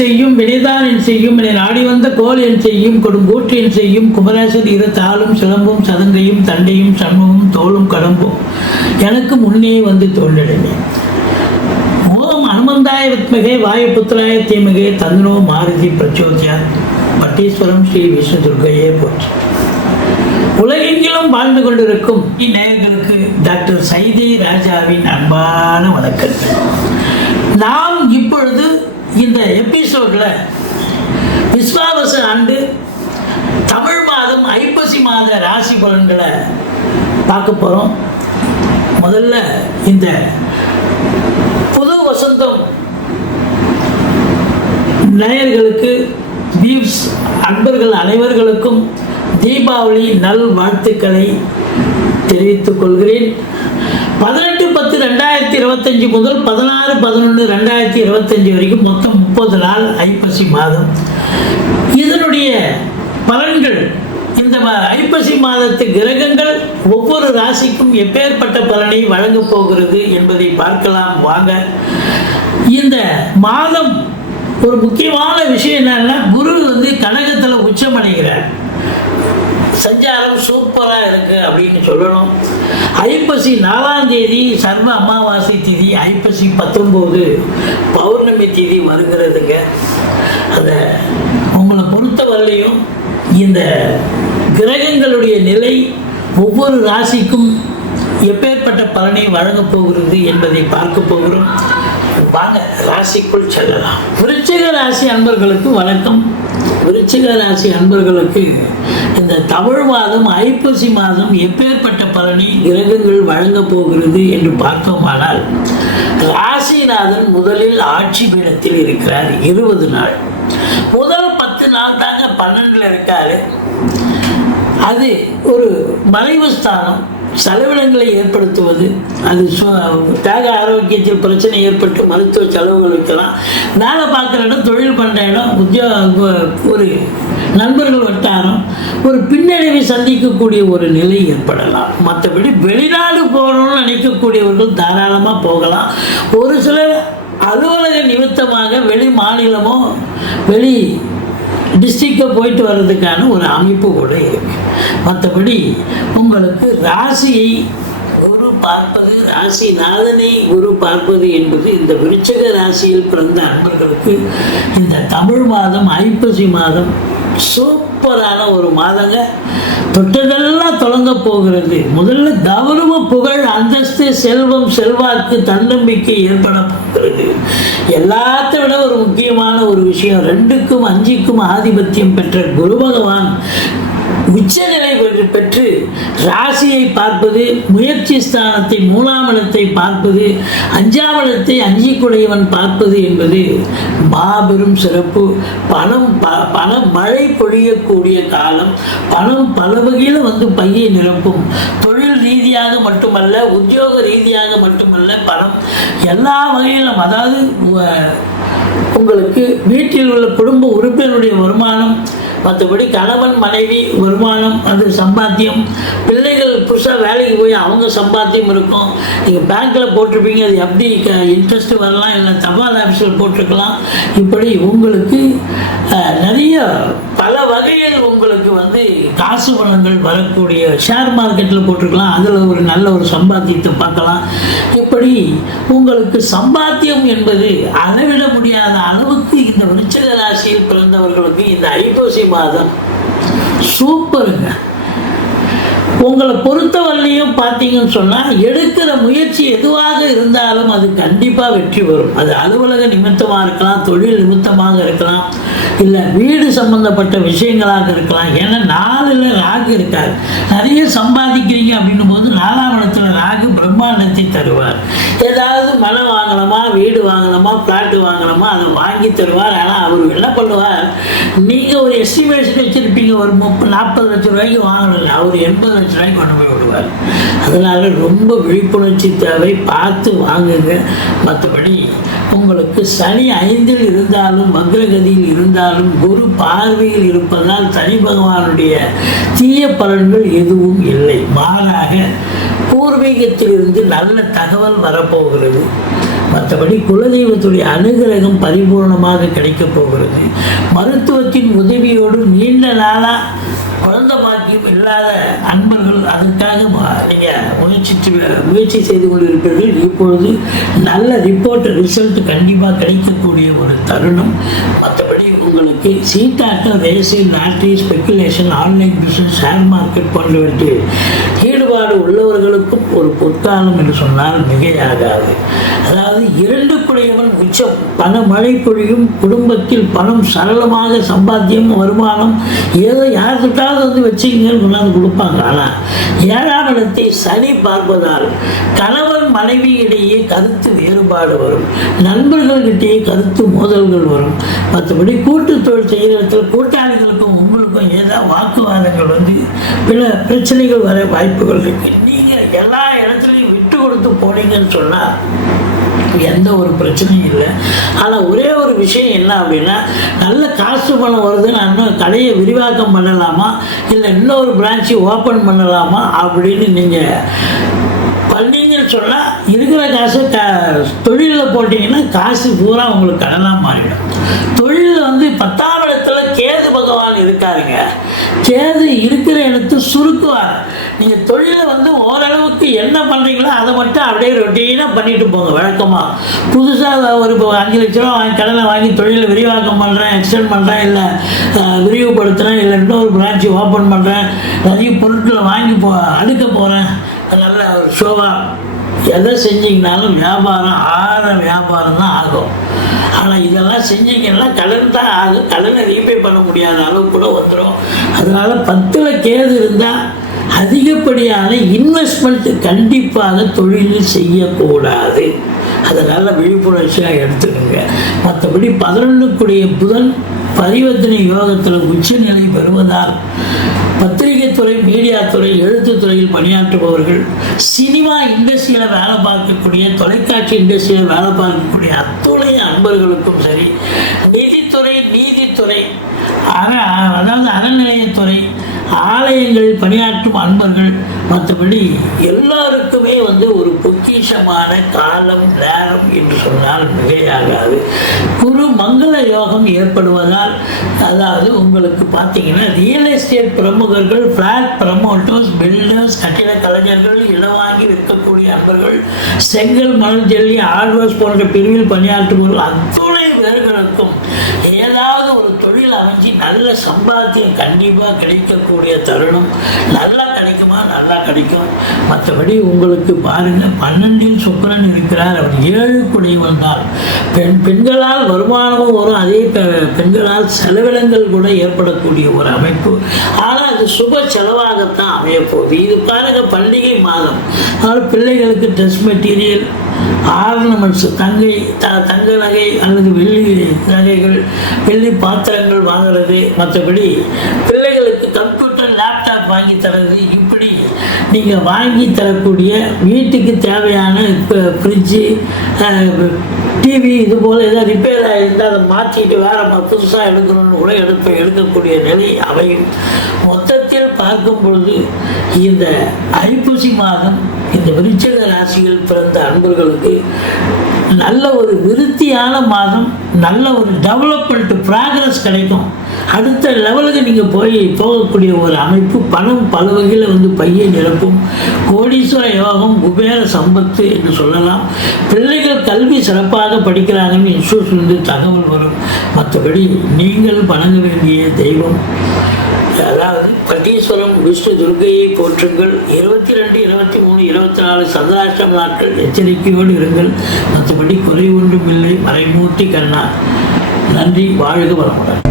செய்யும் வினைதான் என் செய்யும் என்னை நாடி வந்த கோல் என் செய்யும் கொடுங்கூற்று என் செய்யும் குமரேசன் இரு தாளும் சிலம்பும் சதங்கையும் தண்டையும் சண்முகம் தோளும் கடம்பும் எனக்கு முன்னே வந்து தோன்றினே. ஓம் அனுமந்தாய வித்மகே வாயுபுத்திராய தீமகே தந்தனோ மாருதி பிரச்சோத்யா பட்டீஸ்வரம் ஸ்ரீ விஷ்ணு துர்க்கையே போற்றி. உலகெங்கிலும் வாழ்ந்து கொண்டிருக்கும் இந்நேயர்களுக்கு டாக்டர் சைதை ராஜாவின் அன்பான வணக்கங்கள். நாம் இப்பொழுது இந்த எபிசோட்ல விஸ்வாவச ஆண்டு தமிழ் மாதம் ஐப்பசி மாத ராசி பலன்களை பார்க்க போறோம். முதல்ல இந்த புது வசந்தம் நேயர்களுக்கு தீப்ஸ் அன்பர்கள் அனைவர்களுக்கும் தீபாவளி நல் வாழ்த்துக்களை தெரிவித்துக் கொள்கிறேன். 18/10/2025 முதல் 16/11/2025 வரைக்கும் மொத்தம் 30 நாள் ஐப்பசி மாதம். இதனுடைய பலன்கள், இந்த ஐப்பசி மாதத்து கிரகங்கள் ஒவ்வொரு ராசிக்கும் எப்பேற்பட்ட பலனை வழங்கப் போகிறது என்பதை பார்க்கலாம் வாங்க. இந்த மாதம் ஒரு முக்கியமான விஷயம் என்னன்னா, குரு கடகத்தில் உச்சமடைகிறார். சஞ்சாரம் சூப்பராக இருக்கு அப்படின்னு சொல்லணும். ஐப்பசி 4ஆம் தேதி சர்வ அமாவாசை திதி, ஐப்பசி 19 பௌர்ணமி திதி வருகிறதுங்க. அதை உங்களை பொறுத்தவரையிலையும் இந்த கிரகங்களுடைய நிலை ஒவ்வொரு ராசிக்கும் எப்பேற்பட்ட பலனை வழங்கப் போகிறது என்பதை பார்க்க போகிறோம். வாங்க ராசிக்குள் செல்லலாம். விருச்சிக ராசி அன்பர்களுக்கு வணக்கம். விருச்சிக ராசி அன்பர்களுக்கு இந்த தமிழ் மாதம் ஐப்பசி மாதம் எப்பேற்பட்ட பலனை கிரகங்கள் வழங்கப் போகிறது என்று பார்த்தோமானால், ராசிநாதன் முதலில் ஆட்சி பீடத்தில் இருக்கிறார் 20 நாள். முதல் 10 நாள் தாங்க 12ல் இருக்காரு. அது ஒரு மறைவு ஸ்தானம், செலவினங்களை ஏற்படுத்துவது. அது தேக ஆரோக்கியத்தில் பிரச்சனை ஏற்பட்டு மருத்துவ செலவுகள் வைக்கலாம். வேலை பார்க்குற இடம், தொழில் பண்ணுற இடம், ஒரு நண்பர்கள் வட்டாரம் ஒரு பின்னடைவை சந்திக்கக்கூடிய ஒரு நிலை ஏற்படலாம். மற்றபடி வெளிநாடு போகணும்னு நினைக்கக்கூடியவர்கள் தாராளமாக போகலாம். ஒரு சிலர் அலுவலக நிமித்தமாக வெளி மாநிலமோ வெளி டிஸ்ட்ரிக்டை போயிட்டு வர்றதுக்கான ஒரு அமைப்பு கூட இருக்கு. மற்றபடி உங்களுக்கு ராசியை குரு பார்ப்பது, ராசிநாதனை குரு பார்ப்பது என்பது இந்த விருச்சிக ராசியில் பிறந்த அன்பர்களுக்கு இந்த தமிழ் மாதம் ஐப்பசி மாதம் சூப்பரான ஒரு மாதங்க. தொட்டதெல்லாம் தொடங்க போகிறது. முதல்ல கௌரவ, புகழ், அந்தஸ்து, செல்வம், செல்வாக்கு, தன்னம்பிக்கை ஏற்பட போகிறது. எல்லாத்தை விட ஒரு முக்கியமான ஒரு விஷயம், 2க்கும் 5க்கும் ஆதிபத்தியம் பெற்ற குரு பகவான் உச்சநிலை பெற்று ராசியை பார்ப்பது, முயற்சி ஸ்தானத்தை 3ஆம் இடத்தை பார்ப்பது, 5ஆம் இடத்தை அஞ்சிக்குடையவன் பார்ப்பது என்பது மாபெரும் சிறப்பு. பணம் மழை பொழியக்கூடிய காலம். பணம் பல வகையில் பையை நிரப்பும். தொழில் ரீதியாக மட்டுமல்ல, உத்தியோக ரீதியாக மட்டுமல்ல, பணம் எல்லா வகையிலும், அதாவது உங்களுக்கு வீட்டில் உள்ள குடும்ப உறுப்பினருடைய வருமானம், மற்றபடி கணவன் மனைவி வருமானம், அது சம்பாத்தியம், பிள்ளைகள் புதுசாக வேலைக்கு போய் அவங்க சம்பாத்தியம் இருக்கும். நீங்கள் பேங்க்கில் போட்டிருப்பீங்க, அது எப்படி இன்ட்ரெஸ்ட் வரலாம், இல்லை தபால் ஆஃபீஸில் போட்டிருக்கலாம். இப்படி உங்களுக்கு நிறைய பல வகையில் உங்களுக்கு காசு பணங்கள் வரக்கூடிய, ஷேர் மார்க்கெட்டில் போட்டிருக்கலாம், அதில் ஒரு நல்ல ஒரு சம்பாத்தியத்தை பார்க்கலாம். இப்படி உங்களுக்கு சம்பாத்தியம் என்பது அளவிட முடியாத அளவுக்கு இந்த விருச்சிக ராசியில் பிறந்தவர்களுக்கு இந்த ஐப்பசி மாதம் சூப்பருங்க. உங்களை பொறுத்தவரையிலையும் பார்த்தீங்கன்னு சொன்னால், எடுக்கிற முயற்சி எதுவாக இருந்தாலும் அது கண்டிப்பாக வெற்றி வரும். அது அலுவலக நிமித்தமாக இருக்கலாம், தொழில் நிமித்தமாக இருக்கலாம், இல்லை வீடு சம்பந்தப்பட்ட விஷயங்களாக இருக்கலாம். ஏன்னா 4ல் ராகு இருக்கார். நிறைய சம்பாதிக்கிறீங்க அப்படின்னும் போது 4ஆம் இடத்துல ராகு பிரம்மாண்டத்தை தருவார். ஏதாவது மனம் வாங்கணுமா, வீடு வாங்கணுமா, ஃப்ளாட்டு வாங்கணுமா, அதை வாங்கி தருவார். ஆனால் அவர் என்ன பண்ணுவார், நீங்கள் ஒரு எஸ்டிமேஷன் வச்சுருப்பீங்க, ஒரு 30-40 லட்சம் ரூபாய்க்கு வாங்கணும், அவர் 80 லட்சம் ரூபாய்க்கு கொண்டு போய் விடுவார். அதனால் ரொம்ப விழிப்புணர்ச்சி தேவை, பார்த்து வாங்குங்க. மற்றபடி உங்களுக்கு சனி 5ல் இருந்தாலும், வக்ரகதியில் இருந்தாலும், குரு பார்வையில் இருப்பதால் சனி பகவானுடைய தீய பலன்கள் எதுவும் இல்லை. மாறாக பூர்வீகத்திலிருந்து நல்ல தகவல் வரப்போகிறது. மற்றபடி குலதெய்வத்துடைய அனுகிரகம் பரிபூர்ணமாக கிடைக்கப் போகிறது. மருத்துவத்தின் உதவியோடு நீண்ட நாளாக குழந்தை பாக்கியம் இல்லாத அன்பர்கள் அதற்காக நீங்கள் முயற்சி செய்து கொண்டிருப்பீர்கள். இப்பொழுது நல்ல ரிசல்ட் கண்டிப்பாக கிடைக்கக்கூடிய ஒரு தருணம். மற்றபடி உங்களுக்கு சீட்டாட்டம், racing, lottery, speculation, online business, share market போன்றவற்றில் ஈடுபாடு உள்ளவர்களுக்கும் ஒரு பொற்காலம் என்று சொன்னால் மிகையாகாது. அதாவது 2 குடையவன் உச்சம், பண மழை பொழியும், குடும்பத்தில் பணம் சரளமாக சம்பாத்தியம், வருமானம், ஏதோ யார்கிட்டாவது வந்து வச்சுக்கங்கன்னு கொண்டாந்து கொடுப்பாங்க. ஆனால் 7ஆம் இடத்தை சனி பார்ப்பதால் கணவன் மனைவி இடையே கருத்து வேறுபாடு வரும், நண்பர்கள்கிட்டயே கருத்து மோதல்கள் வரும். மற்றபடி கூட்டு தொழில் செய்கிற இடத்துல கூட்டாளிகளுக்கும் உங்களுக்கும் ஏதாவது வாக்குவாதங்கள் வந்து பிற பிரச்சனைகள் வர வாய்ப்புகள் இருக்கு. நீங்கள் எல்லா இடத்துலையும் விட்டு கொடுத்து போனீங்கன்னு சொன்னால் எந்த ஒரு பிரச்சனையும் இல்லை. ஆனால் ஒரே ஒரு விஷயம் என்ன அப்படின்னா, நல்ல காசு பணம் வருது, நான் இன்னும் கடையை விரிவாக்கம் பண்ணலாமா இல்லை இன்னொரு பிரான்ச்சு ஓப்பன் பண்ணலாமா அப்படின்னு நீங்கள் பண்ணீங்கன்னு சொன்னால் இருக்கிற காசு தொழிலில் போட்டிங்கன்னா காசு பூரா உங்களுக்கு கடனாக மாறிடும். தொழிலில் வந்து 10ஆம் இடத்துல கேது பகவான் இருக்காருங்க. கேது இருக்கிற இடத்து சுருக்குவார். நீங்கள் தொழிலில் வந்து ஓரளவுக்கு என்ன பண்ணுறீங்களோ அதை மட்டும் அப்படியே ரொட்டீனாக பண்ணிட்டு போங்க. வழக்கமாக புதுசாக ஒரு 5 லட்ச ரூபா கடனை வாங்கி தொழிலில் விரிவாக்கம் பண்ணுறேன், எக்ஸ்டெண்ட் பண்ணுறேன், இல்லை விரிவுபடுத்துகிறேன், இல்லை இன்னொரு பிரான்ச்சு ஓப்பன் பண்ணுறேன், நிறைய பொருட்களை வாங்கி அடுக்க போகிறேன், நல்ல ஒரு ஷோவாக எதை செஞ்சிங்கனாலும் வியாபாரம் தான் ஆகும். ஆனால் இதெல்லாம் செஞ்சீங்கன்னா கடன் தான் ஆகும். கடனை ரீபே பண்ண முடியாத அளவு கூட வந்துடும். அதனால் 10ல் கேது இருந்தால் அதிகப்படியான இன்வெஸ்ட்மெண்ட் கண்டிப்பாக தொழிலில் செய்யக்கூடாது. அதனால் விழிப்புணர்ச்சியாக எடுத்துக்கோங்க. மற்றபடி 11க்குடைய புதன் பரிவர்த்தனை யோகத்தில் உச்சநிலை பெறுவதால் பத்திரிகை துறை, மீடியா துறை, எழுத்துத்துறையில் பணியாற்றுபவர்கள், சினிமா இண்டஸ்ட்ரியில் வேலை பார்க்கக்கூடிய, தொலைக்காட்சி இண்டஸ்ட்ரியில் வேலை பார்க்கக்கூடிய அத்துணை அன்பர்களுக்கும் சரி, நிதித்துறை, நீதித்துறை, அதாவது அறநிலையத்துறை, ஆலயங்களில் பணியாற்றும் அன்பர்கள், மற்றபடி எல்லாருக்குமே வந்து ஒரு பொக்கிஷமான காலம் நேரம் என்று சொன்னால் மிகையாகாது. குரு மங்கள யோகம் ஏற்படுவதால், அதாவது உங்களுக்கு பார்த்தீங்கன்னா ரியல் எஸ்டேட் பிரமுகர்கள், ஃப்ளாட் ப்ரமோட்டர்ஸ், பில்டர்ஸ், கட்டிட கலைஞர்கள், இலவாங்கி விற்கக்கூடிய அன்பர்கள், செங்கல், மணல், ஜல்லி, ஆழ்வாஸ் போன்ற பிரிவில் பணியாற்றுபவர்கள் அத்துணை பேர்களுக்கும் ஏதாவது ஒரு தொழில் அமைச்சு நல்ல சம்பாத்தியம் கண்டிப்பாக கிடைக்கக்கூடிய தருணம். நல்லா கிடைக்குமா? நல்லா கிடைக்கும். மற்றபடி உங்களுக்கு பாருங்கள், 12ல் சுக்கிரன் இருக்கிறார். அவர் 7 குடையவன் தான். பெண்களால் வருமானமும் வரும், அதே பெண்களால் செலவினங்கள் கூட ஏற்படக்கூடிய ஒரு அமைப்பு. ஆனால் அது சுப செலவாகத்தான் அமையப்போகுது. இது பாருங்கள், பண்டிகை மாதம். அதனால் பிள்ளைகளுக்கு ட்ரெஸ் மெட்டீரியல், ஆர்னமெண்ட்ஸ், தங்க நகை அல்லது வெள்ளி நகைகள், வெள்ளி பாத்திரங்கள் வாங்குறது, மற்றபடி பிள்ளைகளுக்கு கம்ப்யூட்டர், லேப்டாப் வாங்கி தரது, இப்படி நீங்கள் வாங்கி தரக்கூடிய வீட்டுக்கு தேவையான இப்போ ஃப்ரிட்ஜு, டிவி, இது போல் ஏதாவது ரிப்பேர் ஆகிருந்தால் அதை மாற்றிட்டு வேறு புதுசாக எடுக்கணும்னு கூட எடுக்கக்கூடிய நிலை அமையும். மொத்தத்தில் பார்க்கும் பொழுது இந்த ஐப்பசி மாதம் இந்த விருச்சிக ராசியில் பிறந்த அன்பர்களுக்கு நல்ல ஒரு விருத்தியான மாதம், நல்ல ஒரு டெவலப்மெண்ட், ப்ராக்ரஸ் கிடைக்கும். அடுத்த லெவலுக்கு நீங்கள் போகக்கூடிய ஒரு அமைப்பு. பணம் பல வகையில் வந்து பையை நிரப்பும். கோடீஸ்வர யோகம், குபேர சம்பத்து என்று சொல்லலாம். பிள்ளைகள் கல்வி சிறப்பாக படிக்கிறாங்கன்னு இன்ஸ்டியூட்லேருந்து தகவல் வரும். மற்றபடி நீங்கள் வணங்க வேண்டிய தெய்வம், அதாவது பட்டீஸ்வரம் விஷ்ணு துர்க்கையை போற்றுங்கள். 22, 23, 24 சந்திராஷ்டம நாட்கள் எச்சரிக்கையோடு இருங்கள். மற்றபடி குறை ஒன்றும் இல்லை. மறைமூர்த்தி கண்ணா. நன்றி. வாழ்க வளமுடன்.